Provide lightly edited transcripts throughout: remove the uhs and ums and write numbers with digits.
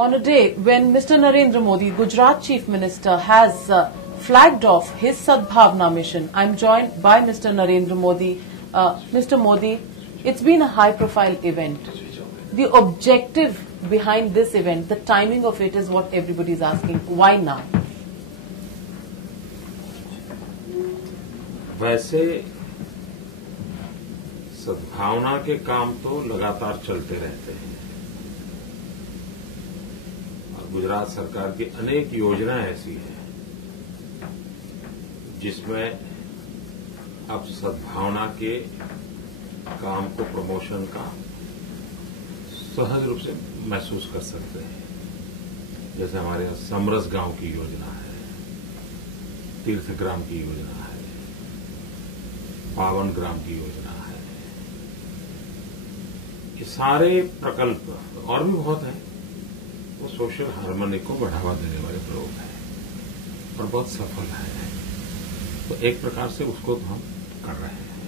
On a day when Mr. Narendra Modi, Gujarat Chief Minister, has flagged off his Sadbhavna mission, I'm joined by Mr. Narendra Modi. Mr. Modi, it's been a high-profile event. The objective behind this event, the timing of it is what everybody is asking. Why now? वैसे सद्भावना के काम तो लगातार चलते रहते हैं और गुजरात सरकार की अनेक योजनाएं ऐसी हैं जिसमें अब सद्भावना के काम को प्रमोशन का सहज रूप से महसूस कर सकते हैं। जैसे हमारे यहाँ समरस गांव की योजना है, तीर्थग्राम की योजना है, पावन ग्राम की योजना है। ये सारे प्रकल्प और भी बहुत हैं, वो सोशल हार्मनी को बढ़ावा देने वाले प्रयोग हैं और बहुत सफल है। तो एक प्रकार से उसको तो हम कर रहे हैं।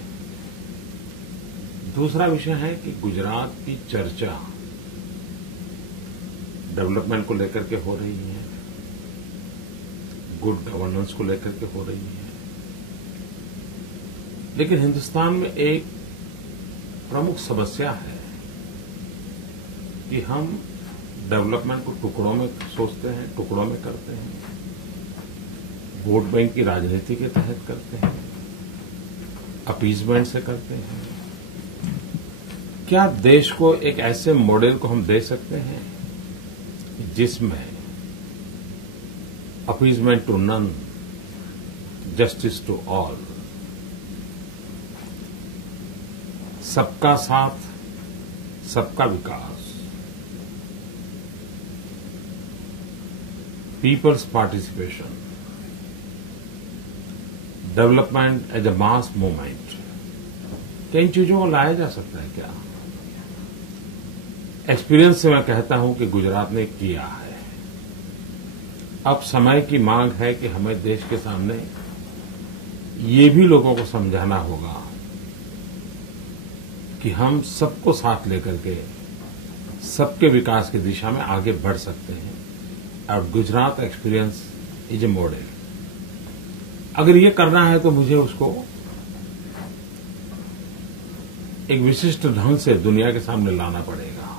दूसरा विषय है कि गुजरात की चर्चा डेवलपमेंट को लेकर के हो रही है, गुड गवर्नेंस को लेकर के हो रही है, लेकिन हिंदुस्तान में एक प्रमुख समस्या है कि हम डेवलपमेंट को टुकड़ों में सोचते हैं, टुकड़ों में करते हैं, वोट बैंक की राजनीति के तहत करते हैं, अपीजमेंट से करते हैं। क्या देश को एक ऐसे मॉडल को हम दे सकते हैं जिसमें appeasement to none, justice to all, सबका साथ, सबका विकास, people's participation, development as a mass movement, क्या इन चीजों को लाया जा सकता है? क्या एक्सपीरियंस से मैं कहता हूं कि गुजरात ने किया है। अब समय की मांग है कि हमें देश के सामने ये भी लोगों को समझाना होगा कि हम सबको साथ लेकर के सबके विकास की दिशा में आगे बढ़ सकते हैं और Gujarat experience is a model. अगर ये करना है तो मुझे उसको एक विशिष्ट ढंग से दुनिया के सामने लाना पड़ेगा।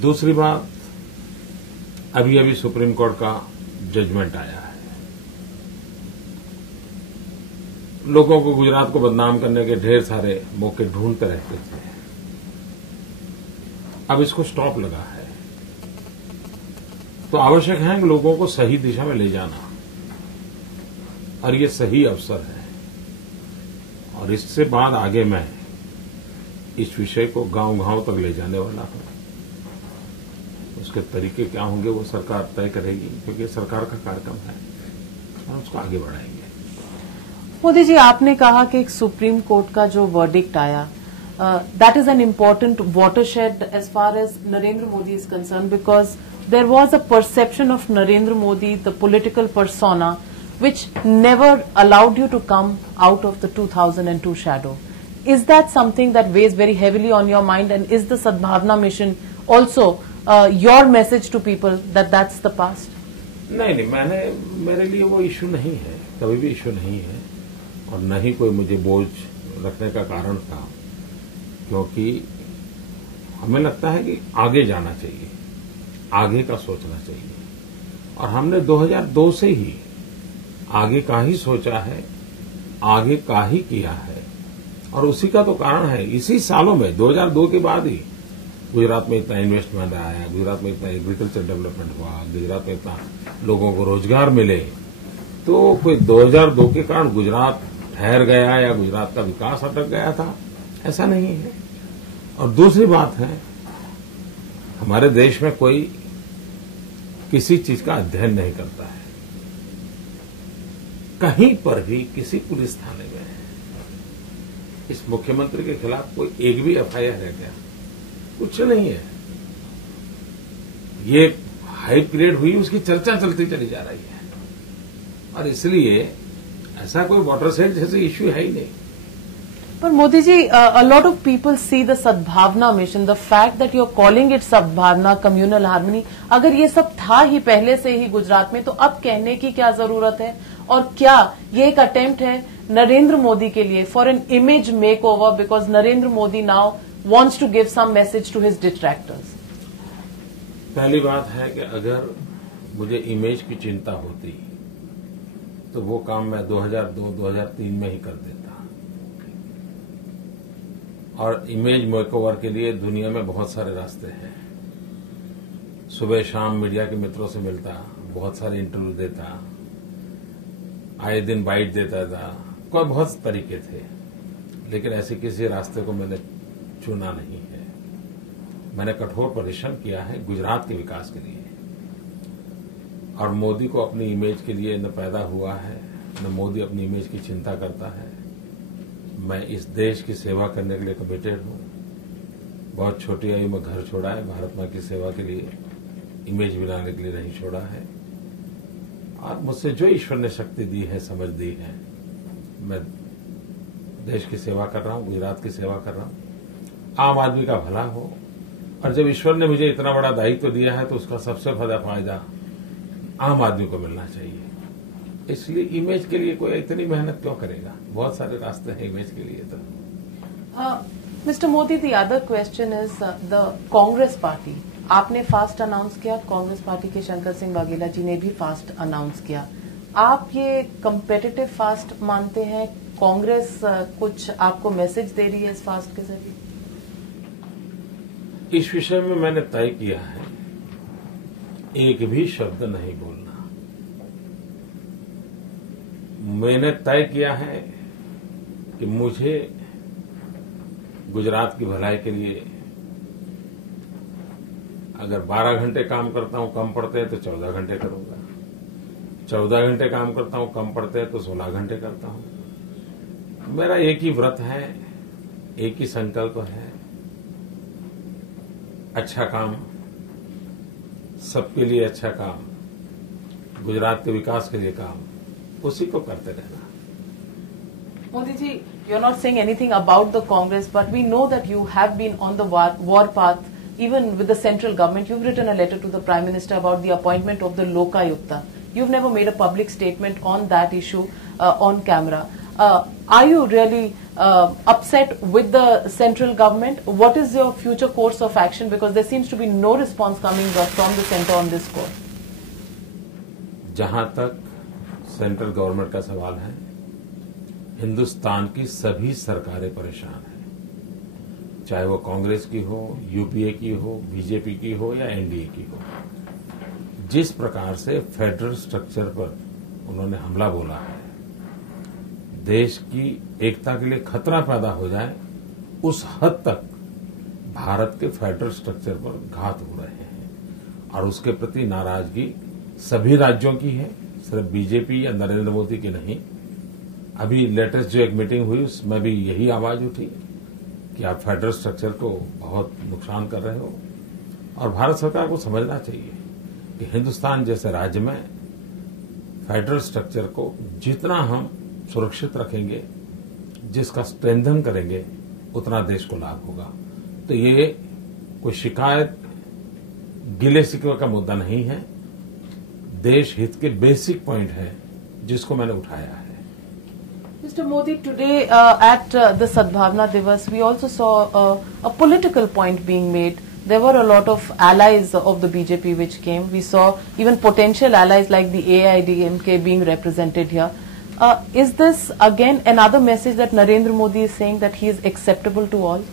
दूसरी बात, अभी अभी सुप्रीम कोर्ट का जजमेंट आया है। लोगों को गुजरात को बदनाम करने के ढेर सारे मौके ढूंढते रहते थे। अब इसको स्टॉप लगा है, तो आवश्यक है कि लोगों को सही दिशा में ले जाना, और ये सही अवसर है। और इससे बाद आगे मैं इस विषय को गांव-गांव तक ले जाने वाला हूं। उसके तरीके क्या होंगे वो सरकार तय करेगी, क्योंकि सरकार का कार्यक्रम है और उसको आगे बढ़ाएंगे। मोदी जी, आपने कहा कि एक सुप्रीम कोर्ट का जो वर्डिक्ट आया, that is an important watershed as far as Narendra Modi is concern, because there was a perception of Narendra Modi, the political persona, which never allowed you to come out of the 2002 shadow. Is that something that weighs very heavily on your mind, and is the Sadbhavna mission also your message to people that that's the past? नहीं, मेरे लिए वो issue नहीं है, कभी भी issue नहीं है, और न ही कोई मुझे बोझ रखने का कारण था, क्योंकि हमें लगता है कि आगे जाना चाहिए, आगे का सोचना चाहिए, और हमने 2002 से ही आगे का ही सोचा है, आगे का ही किया है, और उसी का तो कारण है इसी सालों में 2002 के बाद ही गुजरात में इतना इन्वेस्टमेंट आया, गुजरात में इतना एग्रीकल्चर डेवलपमेंट हुआ, गुजरात में इतना लोगों को रोजगार मिले। तो कोई 2002 के कारण गुजरात ठहर गया या गुजरात का विकास अटक गया था, ऐसा नहीं है। और दूसरी बात है, हमारे देश में कोई किसी चीज का अध्ययन नहीं करता है। कहीं पर भी किसी पुलिस थाने में इस मुख्यमंत्री के खिलाफ कोई एक भी एफआईआर है क्या? कुछ नहीं है। ये हाइप क्रिएट हुई, उसकी चर्चा चलती चली जा रही है, और इसलिए ऐसा कोई वाटरशेड जैसे इश्यू है ही नहीं। But Modi ji, a lot of people see the Sadbhavna mission, the fact that you're calling it Sadbhavna, communal harmony. अगर ये सब था ही पहले से ही गुजरात में, तो अब कहने की क्या जरूरत है? और क्या ये एक अटेम्प्ट है नरेंद्र मोदी के लिए for an image make over, because Narendra Modi now wants to give some message to his detractors? पहली बात है कि अगर मुझे इमेज की चिंता होती तो वो काम मैं 2002-2003 में ही कर देता। और इमेज मेकओवर के लिए दुनिया में बहुत सारे रास्ते हैं। सुबह शाम मीडिया के मित्रों से मिलता, बहुत सारे इंटरव्यू देता, आए दिन बाइट देता था, कोई बहुत तरीके थे, लेकिन ऐसे किसी रास्ते को मैंने चुना नहीं है। मैंने कठोर परिश्रम किया है गुजरात के विकास के लिए, और मोदी को अपनी इमेज के लिए न पैदा हुआ है, न मोदी अपनी इमेज की चिंता करता है। मैं इस देश की सेवा करने के लिए कमिटेड हूं। बहुत छोटी आयु में घर छोड़ा है, भारत मां की सेवा के लिए, इमेज बनाने के लिए नहीं छोड़ा है। और मुझसे जो ईश्वर ने शक्ति दी है, समझ दी है, मैं देश की सेवा कर रहा हूं, गुजरात की सेवा कर रहा हूं, आम आदमी का भला हो। और जब ईश्वर ने मुझे इतना बड़ा दायित्व दिया है तो उसका सबसे बड़ा फायदा आम आदमी को मिलना चाहिए। इसलिए इमेज के लिए कोई इतनी मेहनत क्यों करेगा? बहुत सारे रास्ते हैं इमेज के लिए। तो mister Modi, the other question is the Congress party. आपने फास्ट अनाउंस किया, कांग्रेस पार्टी के शंकर सिंह वाघेला जी ने भी फास्ट अनाउंस किया। आप ये कंपेटिटिव फास्ट मानते हैं? कांग्रेस कुछ आपको मैसेज दे रही है इस फास्ट के जरिए? इस विषय में मैंने तय किया है एक भी शब्द नहीं बोलना। मैंने तय किया है कि मुझे गुजरात की भलाई के लिए अगर 12 घंटे काम करता हूं, कम पड़ते हैं तो 14 घंटे करूंगा। 14 घंटे काम करता हूं, कम पड़ते हैं तो 16 घंटे करता हूं। मेरा एक ही व्रत है, एक ही संकल्प है, अच्छा काम, सबके लिए अच्छा काम, गुजरात के विकास के लिए काम, उसी को करते रहना। Modi ji, you're not saying anything about the Congress, but we know that you have been on the war path, even with the central government. You've written a letter to the Prime Minister about the appointment of the Lokayukta. You've never made a public statement on that issue on camera. Are you really upset with the central government? What is your future course of action? Because there seems to be no response coming from the center on this score. जहां तक central government का सवाल है, हिंदुस्तान की सभी सरकारें परेशान हैं, चाहे वो कांग्रेस की हो, यूपीए की हो, बीजेपी की हो या एनडीए की हो। जिस प्रकार से फेडरल स्ट्रक्चर पर उन्होंने हमला बोला है, देश की एकता के लिए खतरा पैदा हो जाए, उस हद तक भारत के फेडरल स्ट्रक्चर पर घात हो रहे हैं। और उसके प्रति नाराजगी सभी राज्यों की है, सिर्फ बीजेपी या नरेंद्र मोदी की नहीं। अभी लेटेस्ट जो एक मीटिंग हुई उसमें भी यही आवाज उठी कि आप फेडरल स्ट्रक्चर को बहुत नुकसान कर रहे हो। और भारत सरकार को समझना चाहिए कि हिंदुस्तान जैसे राज्य में फेडरल स्ट्रक्चर को जितना हम सुरक्षित रखेंगे, जिसका स्ट्रेंथन करेंगे, उतना देश को लाभ होगा। तो ये कोई शिकायत, गिले शिकवे का मुद्दा नहीं है, देश हित के बेसिक पॉइंट है जिसको मैंने उठाया है। Mr. Modi, today at the Sadbhavna Divas, we also saw a political point being made. There were a lot of allies of the BJP which came. We saw even potential allies like the AIDMK being represented here. Is this again another message that Narendra Modi is saying that he is acceptable to all?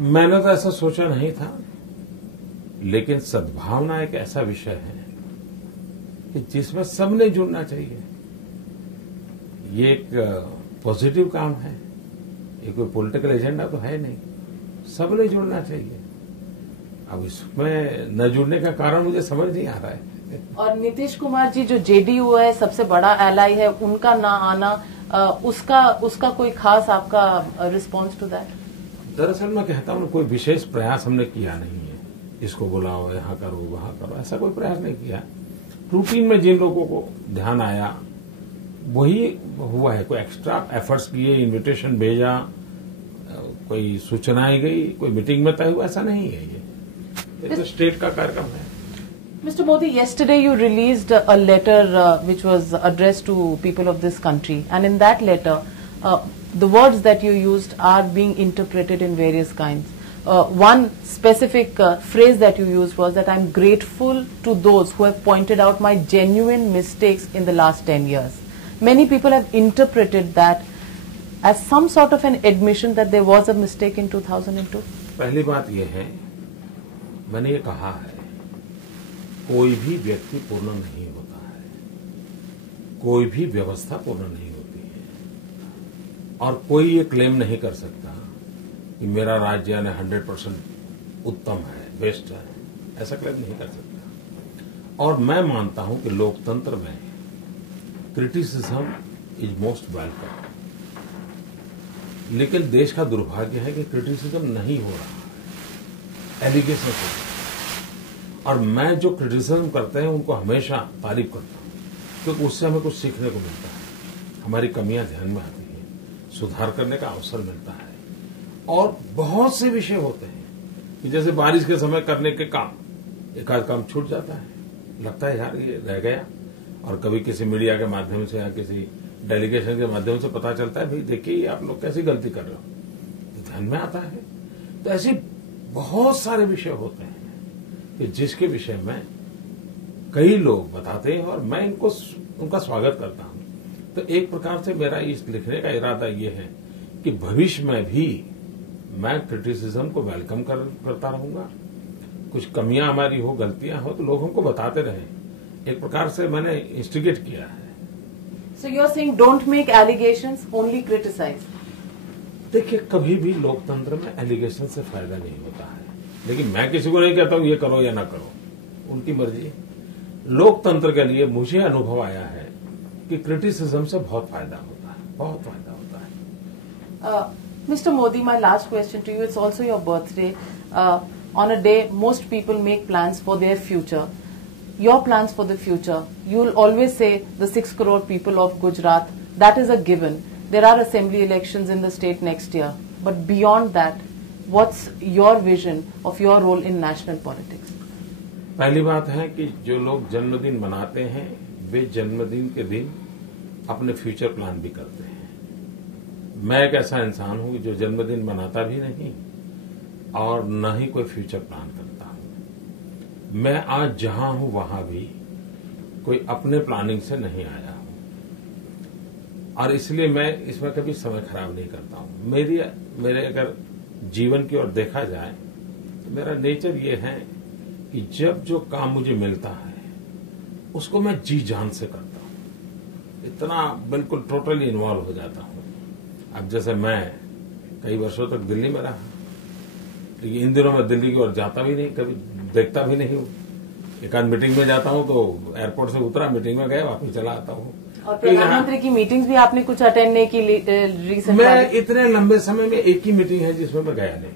मैंने तो ऐसा सोचा नहीं था, लेकिन सद्भावना एक ऐसा विषय है कि जिसमें सबने जुड़ना चाहिए। ये एक पॉजिटिव काम है, ये कोई पॉलिटिकल एजेंडा तो है नहीं, सबने जुड़ना चाहिए। अब इसमें न जुड़ने का कारण मुझे समझ नहीं आ रहा है। और नीतीश कुमार जी जो जेडीयू है, सबसे बड़ा एलाई है, उनका ना आना, उसका कोई खास आपका रिस्पॉन्स टू दैट? दरअसल मैं कहता हूं कोई विशेष प्रयास हमने किया नहीं है, इसको बुलाओ, यहां करो, वहां करो, ऐसा कोई प्रयास नहीं किया। रूटीन में जिन लोगों को ध्यान आया वही हुआ है। कोई एक्स्ट्रा एफर्ट्स किए, इनविटेशन भेजा, कोई सूचनाएं गई, कोई मीटिंग में तय हुआ, ऐसा नहीं है। ये तो स्टेट का कार्यक्रम है। Mr. Modi, yesterday you released a letter which was addressed to people of this country, and in that letter, the words that you used are being interpreted in various kinds. One specific phrase that you used was that I'm grateful to those who have pointed out my genuine mistakes in the last 10 years. Many people have interpreted that as some sort of an admission that there was a mistake in 2002. पहली बात यह है, मैंने ये कहा है, कोई भी व्यक्ति पूर्ण नहीं होता है, कोई भी व्यवस्था पूर्ण नहीं होती है, और कोई ये क्लेम नहीं कर सकता कि मेरा राज्य ने 100% उत्तम है, बेस्ट है, ऐसा क्लेम नहीं कर सकता। और मैं मानता हूं कि लोकतंत्र में क्रिटिसिज्म इज मोस्ट वेलकम, लेकिन देश का दुर्भाग्य है कि क्रिटिसिज्म नहीं हो रहा है, एलिगेशन हो रहा है। और मैं जो क्रिटिसिज्म करते हैं उनको हमेशा तारीफ करता हूं, क्योंकि उससे हमें कुछ सीखने को मिलता है, हमारी कमियां ध्यान में आती हैं, सुधार करने का अवसर मिलता है। और बहुत से विषय होते हैं कि जैसे बारिश के समय करने के काम एक आध काम छूट जाता है, लगता है यार ये रह गया, और कभी किसी मीडिया के माध्यम से या किसी डेलीगेशन के माध्यम से पता चलता है, भाई देखिए आप लोग कैसी गलती कर रहे हो, तो ध्यान में आता है। तो ऐसे बहुत सारे विषय होते हैं कि जिसके विषय में कई लोग बताते हैं और मैं उनका स्वागत करता हूं। तो एक प्रकार से मेरा इस लिखने का इरादा यह है कि भविष्य में भी मैं क्रिटिसिज्म को वेलकम करता रहूंगा। कुछ कमियां हमारी हो, गलतियां हो, तो लोगों को बताते रहें। एक प्रकार से मैंने इंस्टिगेट किया है। So you're saying don't make allegations, only criticize. देखिए, कभी भी लोकतंत्र में एलिगेशन से फायदा नहीं होता है, लेकिन मैं किसी को नहीं कहता हूं ये करो या ना करो, उनकी मर्जी। लोकतंत्र के लिए मुझे अनुभव आया है कि क्रिटिसिज्म से बहुत फायदा होता है, बहुत फायदा होता है। Mr. Modi, my last question to you, it's also your birthday. On a day, most people make plans for their future. Your plans for the future, you'll always say the 6 crore people of Gujarat, that is a given. There are assembly elections in the state next year. But beyond that, what's your vision of your role in national politics? पहली बात है कि जो लोग जन्मदिन मनाते हैं, वे जन्मदिन के दिन अपने फ्यूचर प्लान भी करते हैं। मैं एक ऐसा इंसान हूं जो जन्मदिन मनाता भी नहीं और न ही कोई फ्यूचर प्लान करता हूं। मैं आज जहां हूं वहां भी कोई अपने प्लानिंग से नहीं आया हूं, और इसलिए मैं इसमें कभी समय खराब नहीं करता हूं। मेरे अगर जीवन की ओर देखा जाए तो मेरा नेचर ये है कि जब जो काम मुझे मिलता है उसको मैं जी जान से करता हूं, इतना बिल्कुल टोटली इन्वॉल्व हो जाता हूं। अब जैसे मैं कई वर्षों तक दिल्ली में रहा, लेकिन इन दिनों मैं दिल्ली की ओर जाता भी नहीं, कभी देखता भी नहीं हूं। एक आध मीटिंग में जाता हूं तो एयरपोर्ट से उतरा, मीटिंग में गया, वापस चला आता हूं। और प्रधानमंत्री की मीटिंग्स भी आपने कुछ अटेंड नहीं की रिसेंट? मैं इतने लंबे समय में एक ही मीटिंग है जिसमें मैं गया नहीं,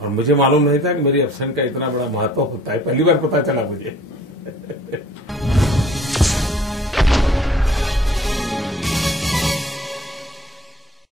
और मुझे मालूम नहीं था कि मेरी एब्सेंट का इतना बड़ा महत्व होता है। पहली बार पता चला मुझे।